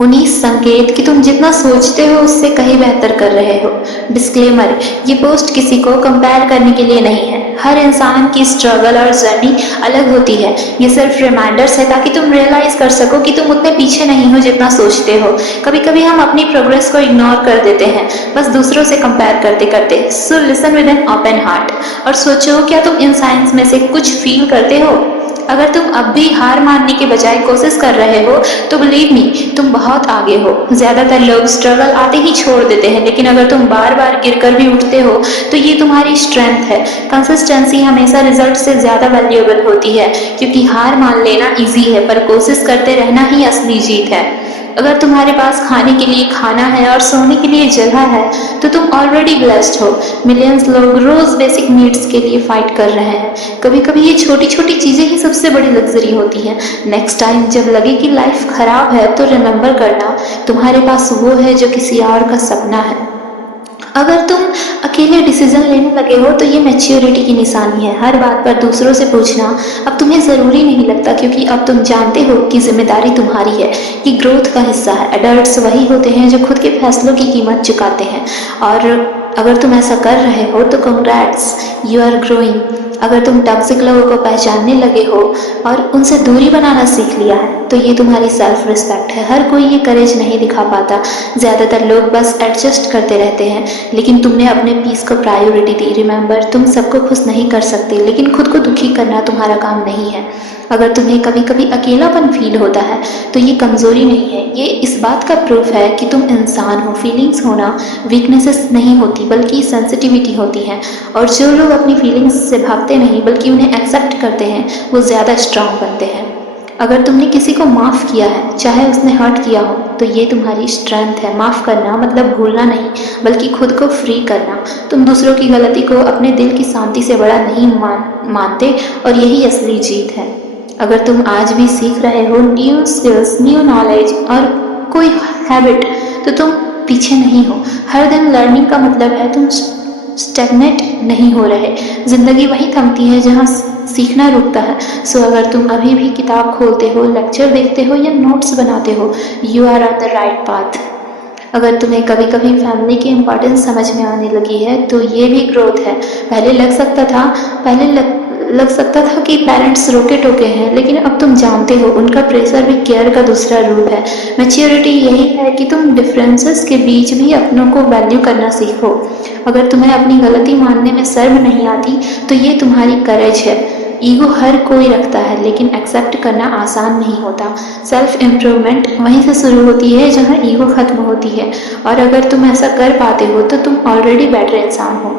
19 संकेत कि तुम जितना सोचते हो उससे कहीं बेहतर कर रहे हो। डिस्क्लेमर, ये पोस्ट किसी को कंपेयर करने के लिए नहीं है। हर इंसान की स्ट्रगल और जर्नी अलग होती है। ये सिर्फ रिमाइंडर्स है ताकि तुम रियलाइज कर सको कि तुम उतने पीछे नहीं हो जितना सोचते हो। कभी कभी हम अपनी प्रोग्रेस को इग्नोर कर देते हैं, बस दूसरों से कंपेयर करते करते। So listen with an open heart और सोचो, क्या तुम इन साइंस में से कुछ फील करते हो? अगर तुम अब भी हार मानने के बजाय कोशिश कर रहे हो तो बिलीव मी, तुम बहुत आगे हो। ज्यादातर लोग स्ट्रगल आते ही छोड़ देते हैं, लेकिन अगर तुम बार बार गिरकर भी उठते हो तो ये तुम्हारी स्ट्रेंथ है। कंसिस्टेंसी हमेशा रिजल्ट से ज्यादा वैल्यूएबल होती है, क्योंकि हार मान लेना इजी है पर कोशिश करते रहना ही असली जीत है। अगर तुम्हारे पास खाने के लिए खाना है और सोने के लिए जगह है तो तुम ऑलरेडी ब्लेस्ड हो। मिलियंस लोग रोज बेसिक नीड्स के लिए फाइट कर रहे हैं। कभी कभी ये छोटी छोटी चीजें ही सबसे बड़ी लग्जरी होती हैं। नेक्स्ट टाइम जब लगे कि लाइफ खराब है तो रिमेम्बर करना, तुम्हारे पास वो है जो किसी और का सपना है। अगर तुम अकेले डिसीजन लेने लगे हो तो ये मैच्योरिटी की निशानी है। हर बात पर दूसरों से पूछना अब तुम्हें ज़रूरी नहीं लगता, क्योंकि अब तुम जानते हो कि जिम्मेदारी तुम्हारी है। ये ग्रोथ का हिस्सा है। एडल्ट्स वही होते हैं जो खुद के फैसलों की कीमत चुकाते हैं, और अगर तुम ऐसा कर रहे हो तो कंग्रेट्स, यू आर ग्रोइंग। अगर तुम टॉक्सिक लोगों को पहचानने लगे हो और उनसे दूरी बनाना सीख लिया है तो ये तुम्हारी सेल्फ रिस्पेक्ट है। हर कोई ये करेज नहीं दिखा पाता। ज़्यादातर लोग बस एडजस्ट करते रहते हैं, लेकिन तुमने अपने पीस को प्रायोरिटी दी। रिमेंबर, तुम सबको खुश नहीं कर सकते, लेकिन खुद को दुखी करना तुम्हारा काम नहीं है। अगर तुम्हें कभी कभी अकेलापन फील होता है तो ये कमज़ोरी नहीं है, ये इस बात का प्रूफ है कि तुम इंसान हो। फीलिंग्स होना वीकनेसेस नहीं होती बल्कि सेंसिटिविटी होती है, और जो लोग अपनी फीलिंग्स से भागते नहीं बल्कि उन्हें एक्सेप्ट करते हैं वो ज़्यादा स्ट्रांग बनते हैं। अगर तुमने किसी को माफ़ किया है, चाहे उसने हर्ट किया हो, तो ये तुम्हारी स्ट्रेंथ है। माफ़ करना मतलब भूलना नहीं, बल्कि खुद को फ्री करना। तुम दूसरों की गलती को अपने दिल की शांति से बड़ा नहीं मानते, और यही असली जीत है। अगर तुम आज भी सीख रहे हो न्यू स्किल्स, न्यू नॉलेज और कोई हैबिट, तो तुम पीछे नहीं हो। हर दिन लर्निंग का मतलब है तुम स्टैग्नेट नहीं हो रहे। जिंदगी वहीं थमती है जहाँ सीखना रुकता है। सो अगर तुम अभी भी किताब खोलते हो, लेक्चर देखते हो या नोट्स बनाते हो, you are on the right path. अगर तुम्हें कभी कभी फैमिली की इम्पोर्टेंस समझ में आने लगी है तो ये भी ग्रोथ है। पहले लग सकता था कि पेरेंट्स रोके टोके हैं, लेकिन अब तुम जानते हो उनका प्रेशर भी केयर का दूसरा रूप है। मैच्योरिटी यही है कि तुम डिफरेंसेस के बीच भी अपनों को वैल्यू करना सीखो। अगर तुम्हें अपनी गलती मानने में शर्म नहीं आती तो ये तुम्हारी करेज है। ईगो हर कोई रखता है, लेकिन एक्सेप्ट करना आसान नहीं होता। सेल्फ इम्प्रूवमेंट वहीं से शुरू होती है जहाँ ईगो खत्म होती है, और अगर तुम ऐसा कर पाते हो तो तुम ऑलरेडी बेटर इंसान हो।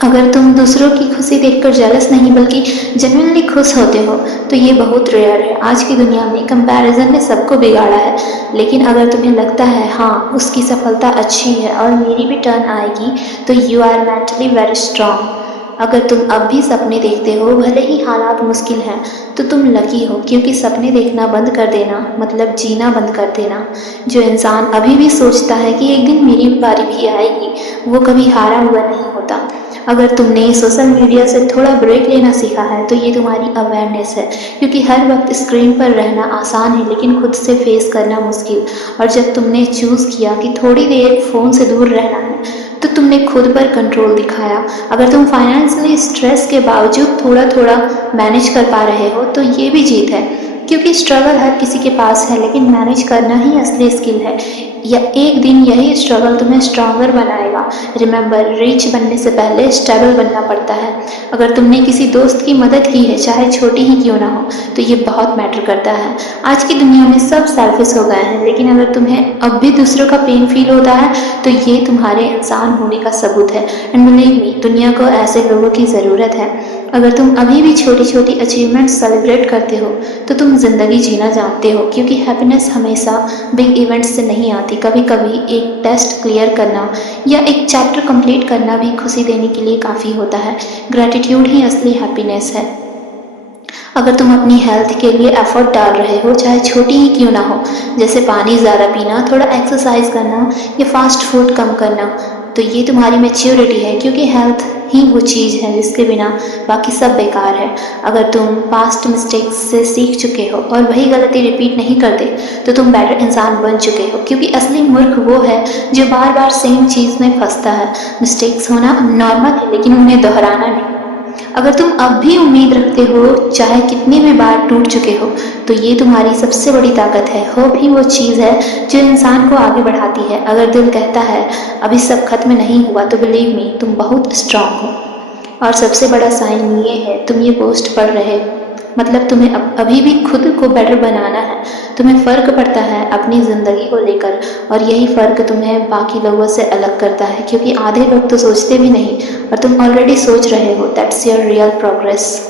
अगर तुम दूसरों की खुशी देखकर जेलस नहीं बल्कि जेन्युइनली खुश होते हो तो ये बहुत रेयर है। आज की दुनिया में कंपैरिजन ने सबको बिगाड़ा है, लेकिन अगर तुम्हें लगता है हाँ उसकी सफलता अच्छी है और मेरी भी टर्न आएगी, तो you are mentally very strong. अगर तुम अब भी सपने देखते हो, भले ही हालात मुश्किल हैं, तो तुम लकी हो, क्योंकि सपने देखना बंद कर देना मतलब जीना बंद कर देना। जो इंसान अभी भी सोचता है कि एक दिन मेरी बारी भी आएगी, वो कभी हारा हुआ नहीं होता। अगर तुमने सोशल मीडिया से थोड़ा ब्रेक लेना सीखा है तो ये तुम्हारी अवेयरनेस है, क्योंकि हर वक्त स्क्रीन पर रहना आसान है लेकिन खुद से फेस करना मुश्किल। और जब तुमने चूज़ किया कि थोड़ी देर फ़ोन से दूर रहना है तो तुमने खुद पर कंट्रोल दिखाया। अगर तुम फाइनेंशियली स्ट्रेस के बावजूद थोड़ा थोड़ा मैनेज कर पा रहे हो तो ये भी जीत है, क्योंकि स्ट्रगल हर किसी के पास है, लेकिन मैनेज करना ही असली स्किल है। या एक दिन यही स्ट्रगल तुम्हें स्ट्रांगर बनाएगा। रिमेंबर, रिच बनने से पहले स्टेबल बनना पड़ता है। अगर तुमने किसी दोस्त की मदद की है, चाहे छोटी ही क्यों ना हो, तो ये बहुत मैटर करता है। आज की दुनिया में सब सेल्फिश हो गए हैं, लेकिन अगर तुम्हें अब भी दूसरों का पेन फील होता है तो ये तुम्हारे इंसान होने का सबूत है। एंड बिलीव मी, दुनिया को ऐसे लोगों की ज़रूरत है। अगर तुम अभी भी छोटी छोटी अचीवमेंट्स सेलिब्रेट करते हो तो तुम ज़िंदगी जीना जानते हो, क्योंकि हैप्पीनेस हमेशा बिग इवेंट्स से नहीं आती। कभी कभी एक टेस्ट क्लियर करना या एक चैप्टर कंप्लीट करना भी खुशी देने के लिए काफ़ी होता है। ग्रैटिट्यूड ही असली हैप्पीनेस है। अगर तुम अपनी हेल्थ के लिए एफर्ट डाल रहे हो, चाहे छोटी ही क्यों ना हो, जैसे पानी ज़्यादा पीना, थोड़ा एक्सरसाइज करना या फास्ट फूड कम करना, तो तो ये तुम्हारी मैच्योरिटी है, क्योंकि हेल्थ ही वो चीज़ है जिसके बिना बाकी सब बेकार है। अगर तुम पास्ट मिस्टेक्स से सीख चुके हो और वही गलती रिपीट नहीं करते तो तुम बेटर इंसान बन चुके हो, क्योंकि असली मूर्ख वो है जो बार बार सेम चीज़ में फंसता है। मिस्टेक्स होना नॉर्मल है, लेकिन उन्हें दोहराना नहीं। अगर तुम अब भी उम्मीद रखते हो, चाहे कितनी भी बार टूट चुके हो, तो ये तुम्हारी सबसे बड़ी ताकत है। होप ही वो चीज़ है जो इंसान को आगे बढ़ाती है। अगर दिल कहता है अभी सब खत्म नहीं हुआ, तो बिलीव मी, तुम बहुत स्ट्रांग हो। और सबसे बड़ा साइन ये है, तुम ये पोस्ट पढ़ रहे हो, मतलब तुम्हें अभी भी खुद को बेटर बनाना है। तुम्हें फ़र्क पड़ता है अपनी ज़िंदगी को लेकर, और यही फ़र्क तुम्हें बाकी लोगों से अलग करता है, क्योंकि आधे लोग तो सोचते भी नहीं और तुम ऑलरेडी सोच रहे हो। That's your real progress.